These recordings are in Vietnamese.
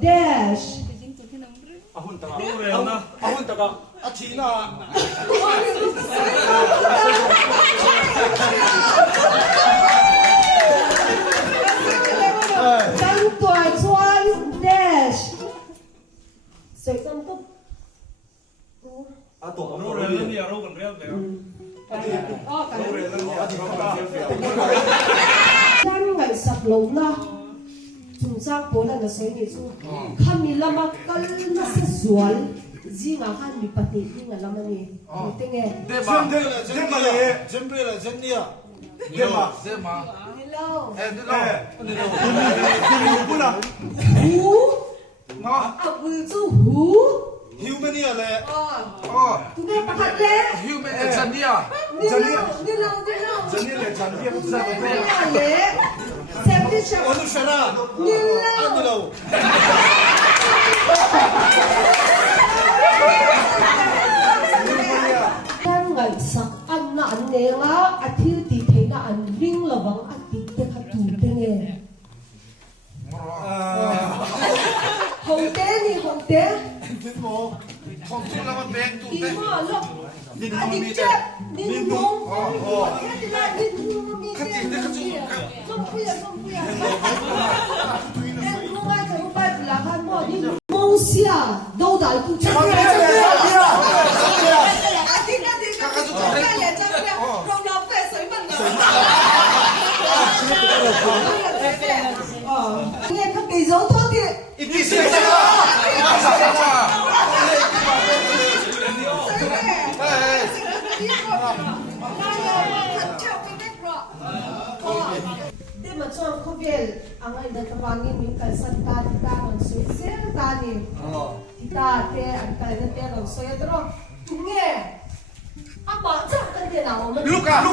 dash. Ahun taga Athena. Trăng tuổi xuân dash. Sợi tâm túc. Ato Nó rồi lên đi đâu còn réo kìa. Nó rồi lên Athena. Trăng ngày sập lũng đó. Chúng ta bố là nó sẽ như chú. Kami lama kal na sa sual. Ji nga han mi pati nga lama ni. Tinge. Sempre la Zenia. Dema. Hello. Pula. Hu. Abu chú hu. Humania le. Tu nghe pakat le. Zania. Zania le Zania le. Seventy shop. Anushara. Anilo. Kan ngai sak an na an ne nga athil ti theina an ring lawang ati te kha tu te nge. Hongte ni hongte. Timo. Ki mo lo. Ati che ni mong. Ati la ni mi te. Song puya. En ko nga ka ko ba la kan mo ni mong sia do dai tu che. Nghe các kỳ dấu thuốc kìa. Thế mà cho không biết anh ấy đã vang in mình cần sẵn ta thì ta còn suy xét ta đi. Thì ta thế anh ta đã thế còn suy xét đó. Nghe. Anh bảo chắc cái gì nào mà Luca.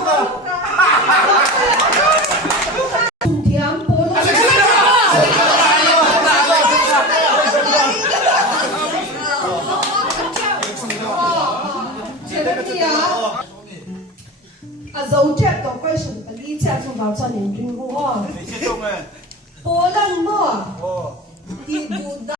Trung thiam bố là dấu chép có question cái đi chép trong vào cho nên riêng của bố lần mua thì